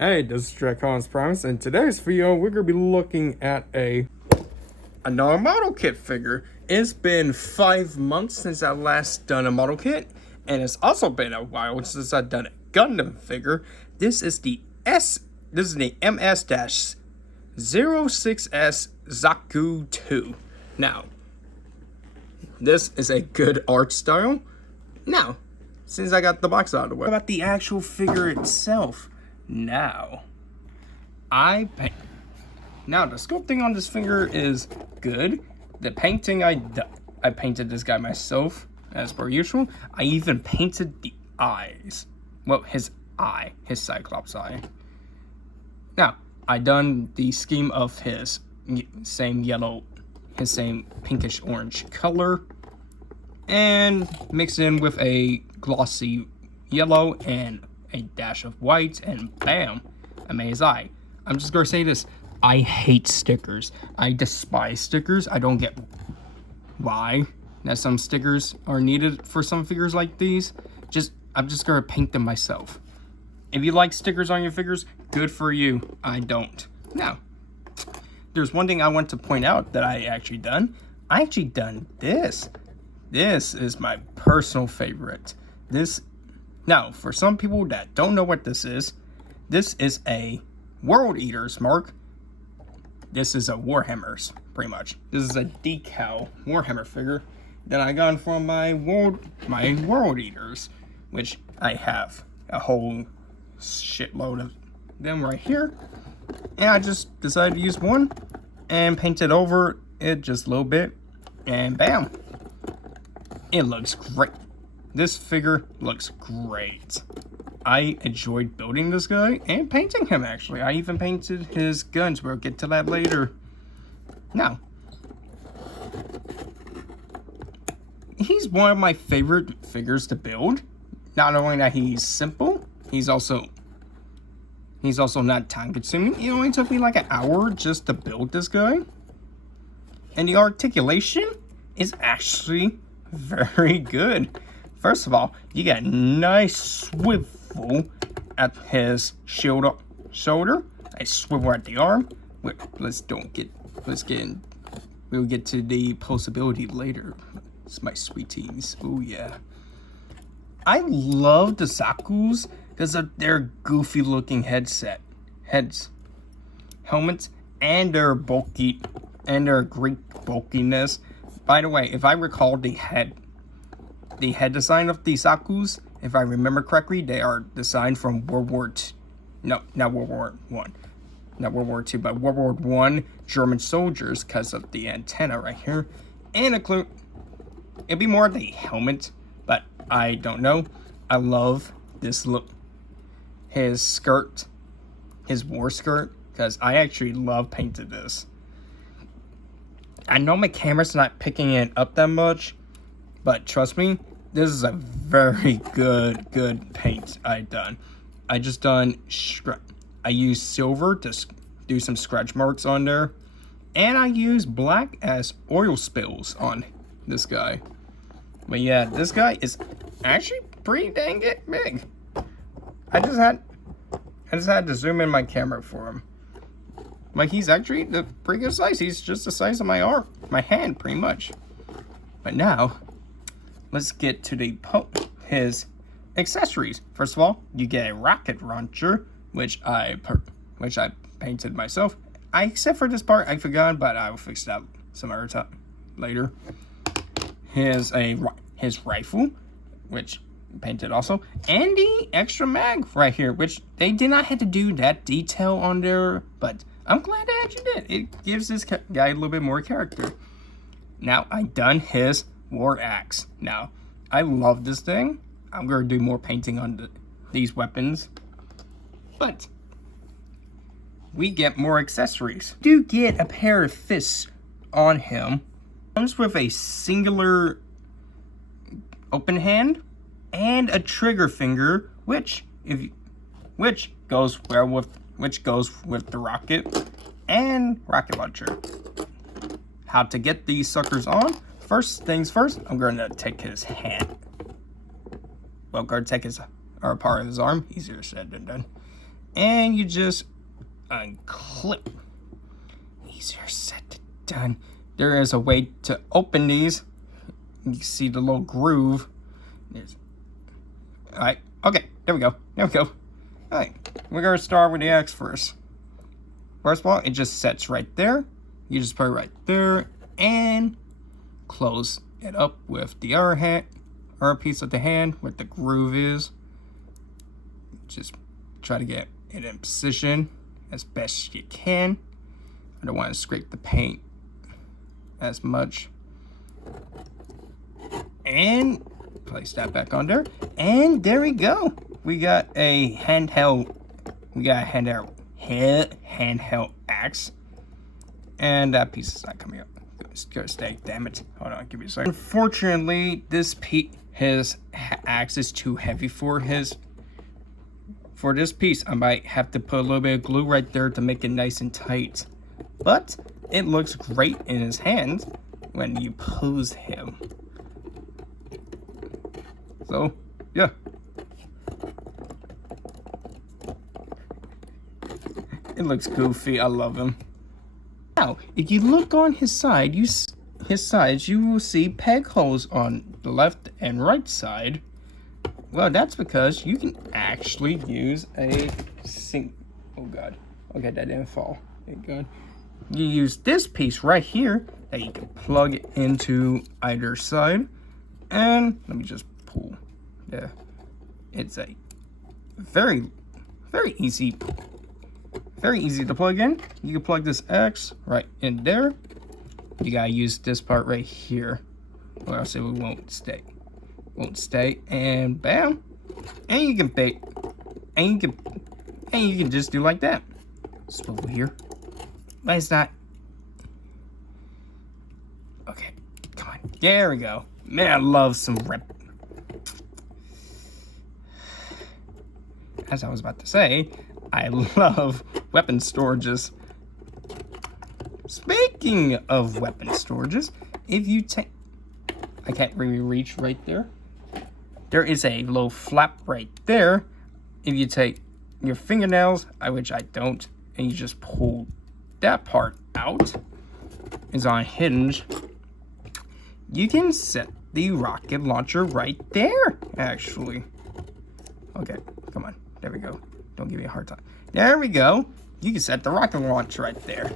Hey, this is Dracon's Promise. In today's video, we're going to be looking at another model kit figure. It's been 5 months since I last done a model kit, and it's also been a while since I've done a Gundam figure. This is the MS-06S Zaku II. Now, this is a good art style. Now, since I got the box out of the way, about the actual figure itself. Now, the sculpting on this figure is good. The painting, I painted this guy myself, as per usual. I even painted the eyes. Well, his Cyclops eye. Now, I done the scheme of his same pinkish orange color, and mixed in with a glossy yellow and a dash of white, and bam, amazing eye. I'm just gonna say this: I hate stickers. I despise stickers. I don't get why that some stickers are needed for some figures like these. I'm just gonna paint them myself. If you like stickers on your figures, good for you. I don't. Now, there's one thing I want to point out that I actually done. I actually done this. This is my personal favorite. Now, for some people that don't know what this is a World Eater's mark. This is a Warhammer's, pretty much. This is a decal Warhammer figure that I got from my World Eaters, which I have a whole shitload of them right here. And I just decided to use one and paint it over it just a little bit, and bam, it looks great. This figure looks great. I enjoyed building this guy and painting him, actually. I even painted his guns. We'll get to that later. Now, he's one of my favorite figures to build. Not only that he's simple, he's also not time consuming. It only took me like an hour just to build this guy. And the articulation is actually very good. First of all, you get a nice swivel at his shoulder, a swivel at the arm. We'll get to the possibility later. It's my sweeties. Oh yeah. I love the Zakus because of their goofy looking helmets, and their great bulkiness. By the way, if I recall the head design of the Zakus, if I remember correctly, they are designed from World War II. No, not World War One. Not World War II, but World War I German soldiers, because of the antenna right here. And it'd be more of the helmet, but I don't know. I love this look. His skirt, his war skirt, because I actually love painting this. I know my camera's not picking it up that much, but trust me, this is a very good paint I done. I used silver to do some scratch marks on there, and I used black as oil spills on this guy. But yeah, this guy is actually pretty dang big. I just had to zoom in my camera for him. Like, he's actually the pretty good size. He's just the size of my arm, my hand, pretty much. But now, let's get to his accessories. First of all, you get a rocket launcher, which I painted myself. Except for this part, I forgot, but I will fix that some other time later. His rifle, which painted also, and the extra mag right here, which they did not have to do that detail on there, but I'm glad they actually did. It gives this guy a little bit more character. Now, I done his war axe. Now, I love this thing. I'm going to do more painting on these weapons. But we get more accessories. Do get a pair of fists on him. Comes with a singular open hand and a trigger finger, which goes with the rocket and rocket launcher. How to get these suckers on? First things first, I'm going to take his hand. Well, go take his, or part of his arm. Easier said than done. and you just unclip. Easier said than done. There is a way to open these. You see the little groove. Alright, okay, there we go. Alright, we're gonna start with the X first. First of all, it just sets right there. You just put it right there and close it up with the other hand, or piece of the hand where the groove is. Just try to get it in position as best you can. I don't want to scrape the paint as much. And place that back on there. And there we go. We got a handheld axe. And that piece is not coming up. It's gonna stay. Damn it. Hold on, give me a second. Unfortunately, his axe is too heavy for this piece. I might have to put a little bit of glue right there to make it nice and tight. But it looks great in his hands when you pose him. So, yeah. It looks goofy. I love him. Now, if you look on his side, his sides, you will see peg holes on the left and right side. Well, that's because you can actually use a oh god. Okay, that didn't fall. Thank God. You use this piece right here that you can plug into either side. And let me just pull. Yeah. It's a very easy to plug in. You can plug this X right in there. You gotta use this part right here, or else it won't stay. And bam, and you can bake, and you can just do like that. Swivel here. Why is that? Okay, come on. There we go. Man, I love some rep. As I was about to say, I love weapon storages. Speaking of weapon storages, if you take... I can't really reach right there. There is a little flap right there. If you take your fingernails, which I don't, and you just pull that part out, is on a hinge, you can set the rocket launcher right there, actually. Okay, come on. There we go. Don't give me a hard time. There we go. You can set the rocket launcher right there.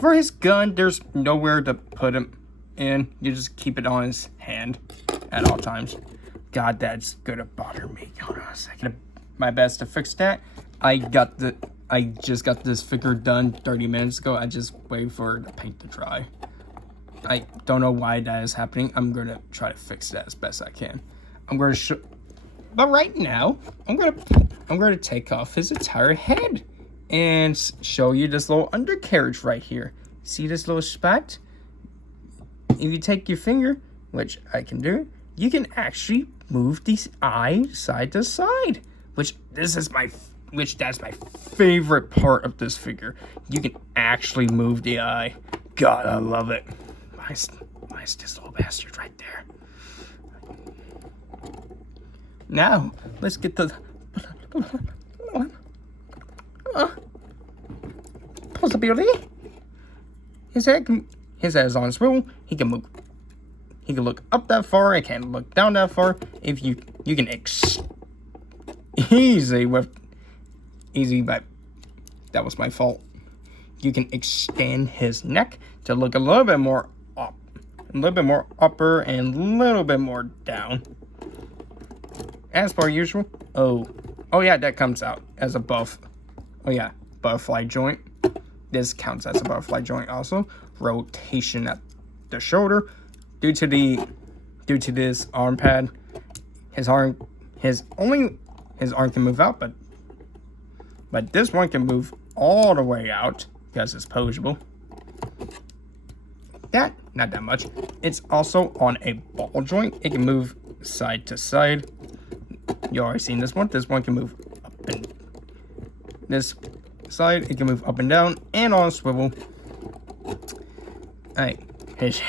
For his gun, there's nowhere to put him in. You just keep it on his hand at all times. God, that's gonna bother me. Hold on a second. My best to fix that. I just got this figure done 30 minutes ago. I just wait for the paint to dry. I don't know why that is happening. I'm gonna try to fix that as best I can. But right now, I'm gonna take off his entire head and show you this little undercarriage right here. See this little spot? If you take your finger, which I can do, you can actually move the eye side to side. That's my favorite part of this figure. You can actually move the eye. God, I love it. Why is this little bastard right there? Now, let's get the possibility. His head is on a swivel. He can move. He can look up that far. He can look down that far. If you can that was my fault. You can extend his neck to look a little bit more up, a little bit more upper, and a little bit more down. As per usual. Oh yeah, that comes out as a buff. Oh yeah, butterfly joint. This counts as a butterfly joint also. Rotation at the shoulder. Due to this arm pad, his arm can move out, but this one can move all the way out because it's posable. Not that much. It's also on a ball joint. It can move side to side. You already seen this one. This one can move up and this side. It can move up and down and on a swivel. Alright, his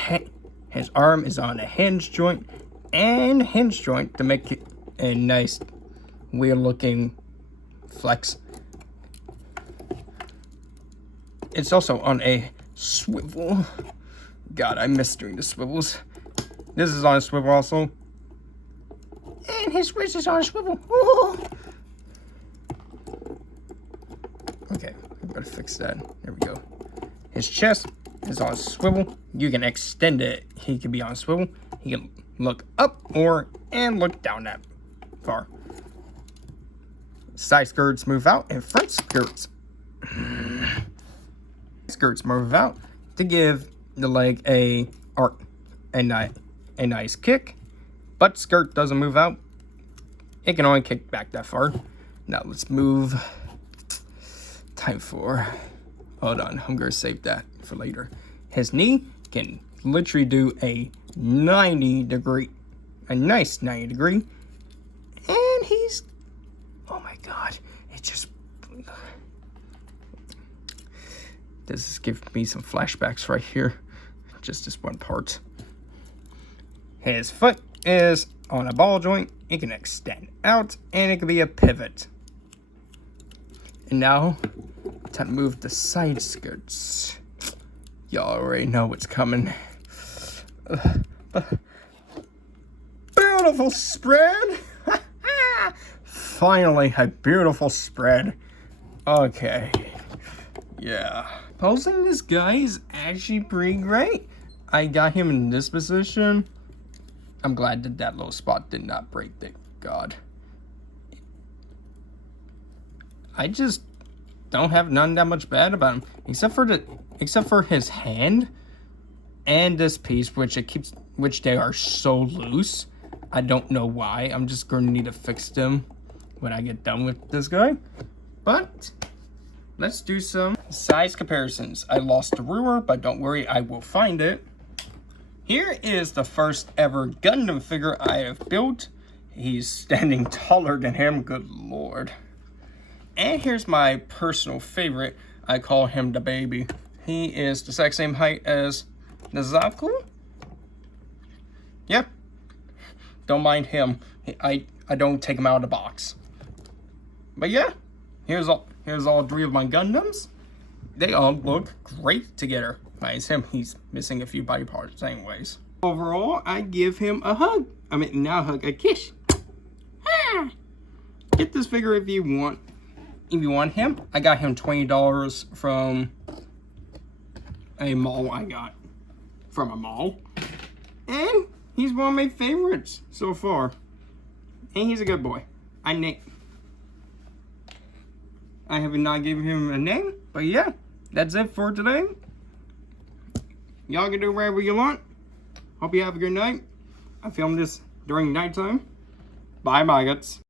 arm is on a hinge joint to make it a nice weird looking flex it's also on a swivel. God, I miss doing the swivels. This is on a swivel also. And his wrist is on a swivel. Ooh. Okay, I gotta fix that. There we go. His chest is on a swivel. You can extend it. He can be on a swivel. He can look up and look down that far. Side skirts move out and front skirts move out to give the leg a nice kick. Butt skirt doesn't move out. It can only kick back that far. Now let's move. Time for. Hold on, I'm gonna save that for later. His knee can literally do a 90 degree, a nice 90 degree, and he's. Oh my God! It just. This is giving me some flashbacks right here. Just this one part. His foot is on a ball joint. It can extend out, and it can be a pivot. And now, time to move the side skirts. Y'all already know what's coming. Beautiful spread! Finally, a beautiful spread. Okay. Yeah. Posing this guy is actually pretty great. I got him in this position. I'm glad that that little spot did not break, thank God. I just don't have none that much bad about him, except for his hand and this piece, which they are so loose. I don't know why. I'm just going to need to fix them when I get done with this guy. But let's do some size comparisons. I lost the ruler, but don't worry, I will find it. Here is the first ever Gundam figure I have built. He's standing taller than him, good lord. And here's my personal favorite. I call him the baby. He is the exact same height as the Zaku. Yep. Don't mind him. I don't take him out of the box. But yeah, here's all 3 of my Gundams. They all look great together. Minus him, he's missing a few body parts anyways. Overall, I give him a hug. I mean, not a hug, a kiss. Ah! Get this figure if you want. If you want him, I got him $20 from a mall I got. From a mall. And he's one of my favorites so far. And he's a good boy. I have not given him a name, but yeah, that's it for today. Y'all can do whatever you want. Hope you have a good night. I filmed this during nighttime. Bye, maggots.